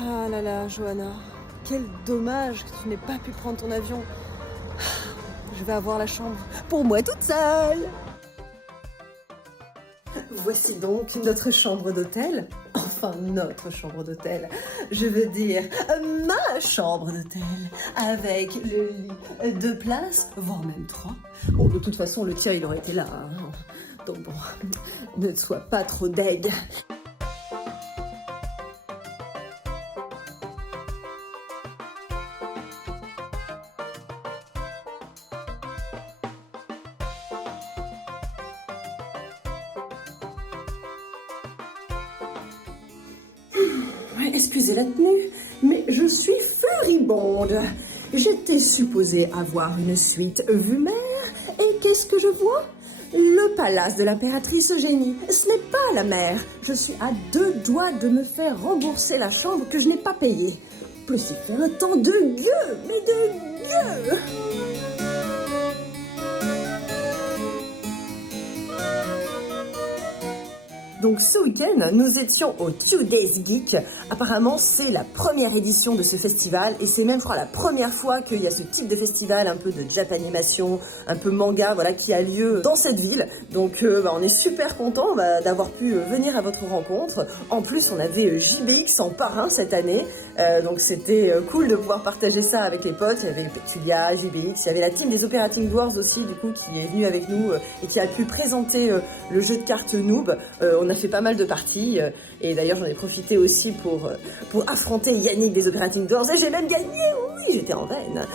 Ah là là, Johanna, quel dommage que tu n'aies pas pu prendre ton avion. Je vais avoir la chambre pour moi toute seule. Voici donc notre chambre d'hôtel. Enfin, notre chambre d'hôtel. Je veux dire, ma chambre d'hôtel. Avec le lit 2 places, voire même 3. Bon, de toute façon, le tien, il aurait été là. Hein. Donc bon, ne sois pas trop deg. Excusez la tenue, mais je suis furibonde. J'étais supposée avoir une suite vue mer, et qu'est-ce que je vois? Le palace de l'impératrice Eugénie. Ce n'est pas la mer. Je suis à 2 doigts de me faire rembourser la chambre que je n'ai pas payée. Plus il fait un temps de gueux, mais de gueux. Donc ce week-end, nous étions au 2 Days Geek. Apparemment, c'est la première édition de ce festival et c'est même, je crois, la première fois qu'il y a ce type de festival, un peu de Japanimation, un peu manga, voilà, qui a lieu dans cette ville. Donc on est super contents d'avoir pu venir à votre rencontre. En plus, on avait JBX en parrain cette année. Donc c'était cool de pouvoir partager ça avec les potes. Il y avait Petulia, JBX, il y avait la team des Operating Wars aussi, du coup, qui est venue avec nous et qui a pu présenter le jeu de cartes Noob. On a fait pas mal de parties et d'ailleurs j'en ai profité aussi pour affronter Yannick des Operating Wars et j'ai même gagné, oui, j'étais en veine.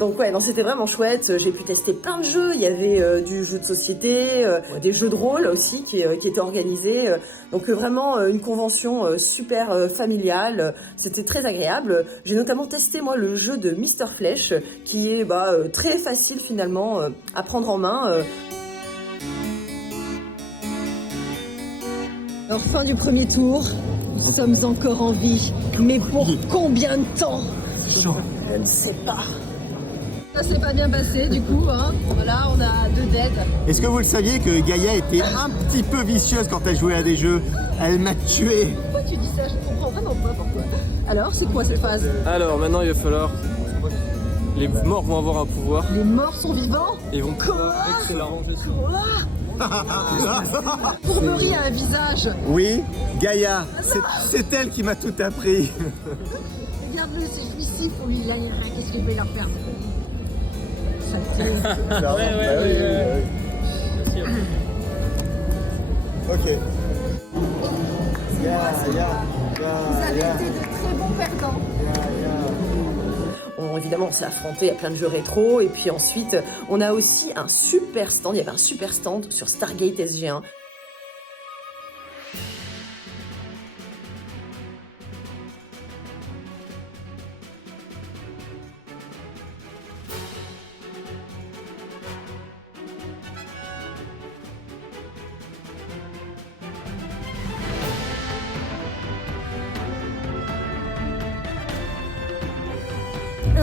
Donc ouais, non, c'était vraiment chouette. J'ai pu tester plein de jeux. Il y avait du jeu de société, des jeux de rôle aussi qui étaient organisés. Donc vraiment une convention super familiale. C'était très agréable. J'ai notamment testé moi le jeu de Mr Flèche qui est très facile finalement à prendre en main. Alors, fin du premier tour, nous sommes encore en vie. Mais pour combien de temps? C'est chaud. Je ne sais pas. Ça s'est pas bien passé du coup, hein. Voilà, on a 2 dead. Est-ce que vous le saviez que Gaïa était un petit peu vicieuse quand elle jouait à des jeux? Elle m'a tué. Pourquoi tu dis ça? Je comprends vraiment pas pourquoi. Alors, c'est quoi cette phase? Alors maintenant il va falloir... Les morts vont avoir un pouvoir. Les morts sont vivants? Et vont pouvoir Quoi? Courberie a un visage. Oui, Gaïa, c'est elle qui m'a tout appris. Regarde-le, c'est jouissif pour lui. Là, il y a rien. Qu'est-ce que je vais leur faire? Ouais. Ok. Vous avez été de très bons perdants. Évidemment, on s'est affronté à plein de jeux rétro. Et puis ensuite, on a aussi un super stand. Il y avait un super stand sur Stargate SG1.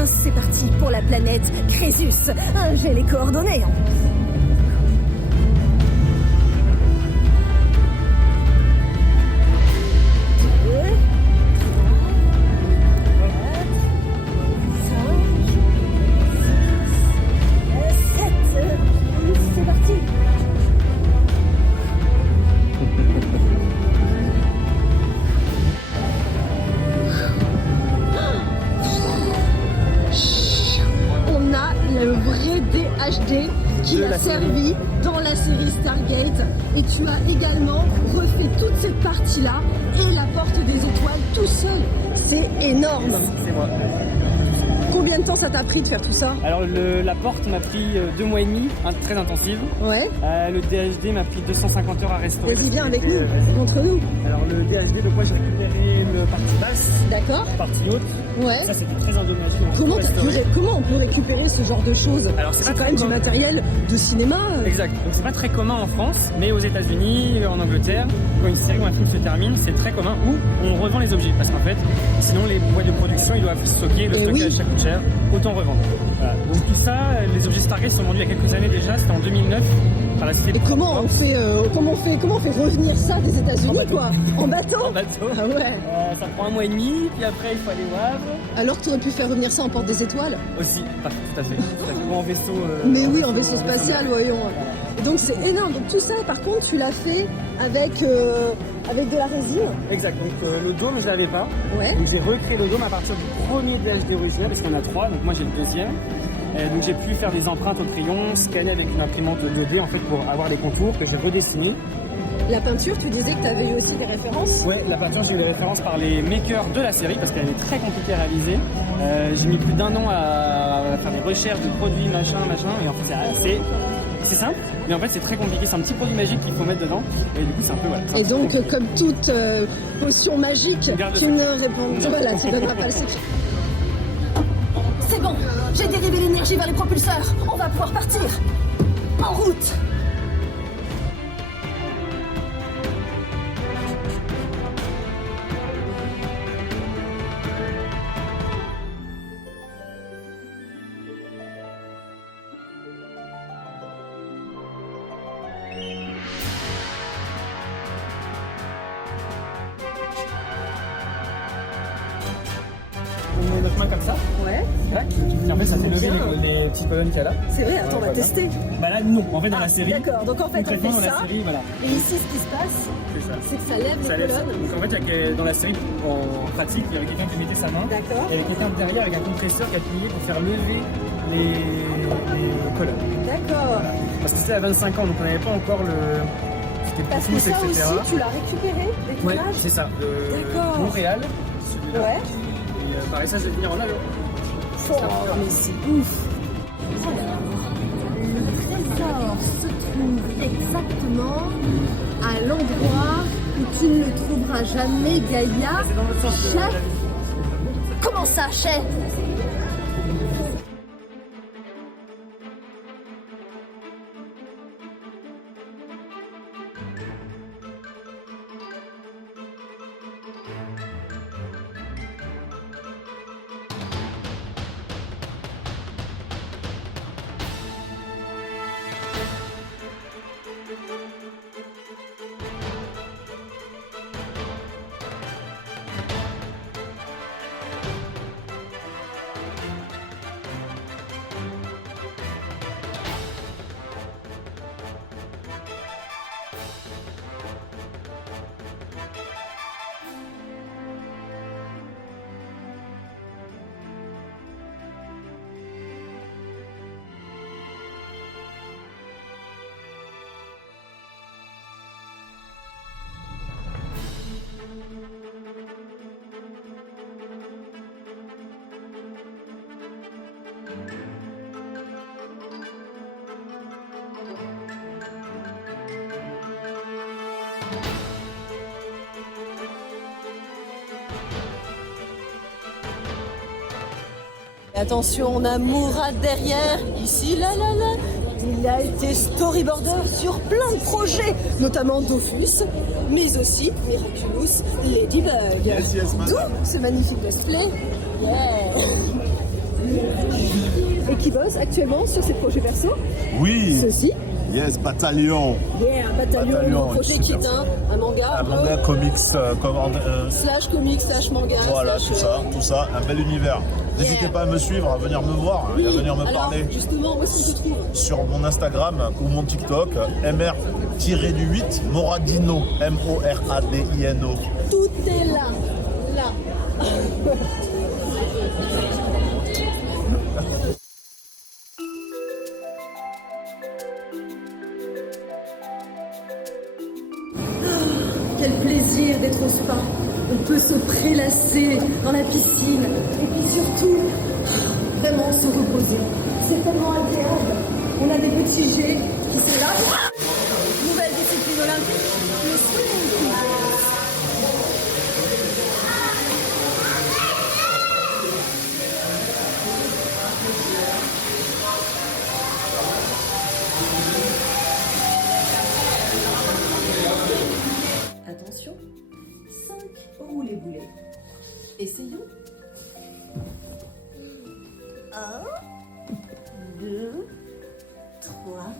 C'est parti pour la planète Crésus. J'ai les coordonnées. C'est parti. Le vrai DHD qui a servi dans la série Stargate et tu as également refait toute cette partie-là et la porte des étoiles tout seul. C'est énorme. C'est moi. Combien de temps ça t'a pris de faire tout ça? Alors la porte m'a pris 2 mois et demi, très intensive. Ouais. Le DHD m'a pris 250 heures à restaurer. Vas-y, viens avec nous, montre-nous. Alors le DHD, donc moi j'ai récupéré le partie basse, D'accord. partie haute. Ouais. Ça, c'était très endommagé. Donc, Comment, tout restauré. comment on peut récupérer ce genre de choses? Alors, c'est pas quand très même du commun. matériel de cinéma. Exact. Donc c'est pas très commun en France, mais aux États-Unis, en Angleterre, quand une série ou un film se termine, c'est très commun où on revend les objets. Parce qu'en fait, sinon les boîtes de production, ils doivent stocker, le stockage ça coûte cher, autant revendre. Voilà. Donc tout ça, les objets Stargate sont vendus il y a quelques années déjà, c'était en 2009 par la société. Et comment on fait revenir ça des États-Unis quoi? En bateau? En bateau. Ah ouais. Ça prend 1 mois et demi, puis après il faut aller au Havre. Alors que tu aurais pu faire revenir ça en Porte des Étoiles? Aussi, tout à fait. Ou en vaisseau. Mais oui, en vaisseau spatial, voyons. Et donc c'est énorme. Donc tout ça, par contre, tu l'as fait avec de la résine. Exact. Donc le dôme, je l'avais pas. Ouais. Donc j'ai recréé le dôme à partir du premier VHD original, parce qu'il y en a 3. Donc moi j'ai le deuxième. Donc j'ai pu faire des empreintes au crayon, scanner avec une imprimante 2D en fait pour avoir les contours que j'ai redessinés. La peinture, tu disais que tu avais eu aussi des références? Ouais, la peinture, j'ai eu les références par les makers de la série parce qu'elle est très compliquée à réaliser. J'ai mis plus d'1 an à faire des recherches de produits, machin, et en fait c'est simple, mais en fait c'est très compliqué. C'est un petit produit magique qu'il faut mettre dedans, et du coup c'est un peu voilà. Et donc, comme toute potion magique qui ne répond, voilà, tu donneras pas le secret. C'est bon, j'ai dérivé l'énergie vers les propulseurs. On va pouvoir partir. En route. On met notre main comme ça. Ouais. Tac. Et en fait ça fait lever les petites colonnes qu'il y a là. C'est vrai, attends, on va tester. Bah là non, en fait dans la série. D'accord, donc en fait on fait concrètement, dans ça. la série, voilà. Et ici, ce qui se passe, C'est ça. c'est que ça lève Ça les lève ça. colonnes. Donc en fait, il y a dans la série, en pratique, il y avait quelqu'un qui mettait sa main. D'accord. Et il y avait quelqu'un derrière avec un compresseur qui appuyait pour faire lever les colonnes. D'accord. Parce que c'était à 25 ans, donc on n'avait pas encore le. C'était Parce que plus, ça etc. aussi, tu l'as récupéré, Ouais, l'équipage? c'est ça. D'accord. Montréal, celui-là. Ouais. Et pareil, ça, je vais venir en allant. Oh, mais c'est ouf. Le trésor se trouve exactement à l'endroit où tu ne le trouveras jamais, Gaïa. C'est dans l'autre sens. Chef. Comment ça, chef? Attention, on a Mourad derrière, ici, là. Il a été storyboarder sur plein de projets, notamment Dofus, mais aussi Miraculous Ladybug. D'où ce magnifique cosplay. Yeah. Et qui bosse actuellement sur ses projets perso. Oui, Ceci. yes, Bataillon. Yeah, Bataillon, un projet qui est un manga. Un manga comics, Slash comics, slash manga. voilà, slash, tout ça, un bel univers. N'hésitez pas à me suivre, à venir me voir, et à venir me alors, parler justement, où est-ce qu'on te trouve? sur mon Instagram ou mon TikTok, mr-8 Moradino, Moradino. Tout est là. Quel plaisir d'être au spa. On peut se prélasser dans la piscine et puis surtout, vraiment se reposer. C'est tellement agréable. On a des petits jets qui sont là. Nouvelle discipline olympique, le swimming pool. voulez-vous-les. Essayons. 1, 2, 3.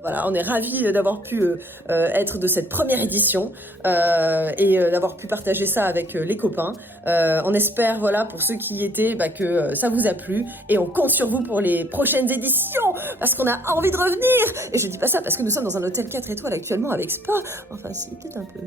Voilà, on est ravis d'avoir pu être de cette première édition et d'avoir pu partager ça avec les copains. On espère, voilà, pour ceux qui y étaient, que ça vous a plu et on compte sur vous pour les prochaines éditions parce qu'on a envie de revenir. Et je dis pas ça parce que nous sommes dans un hôtel 4 étoiles actuellement avec spa. Enfin, si, peut-être un peu.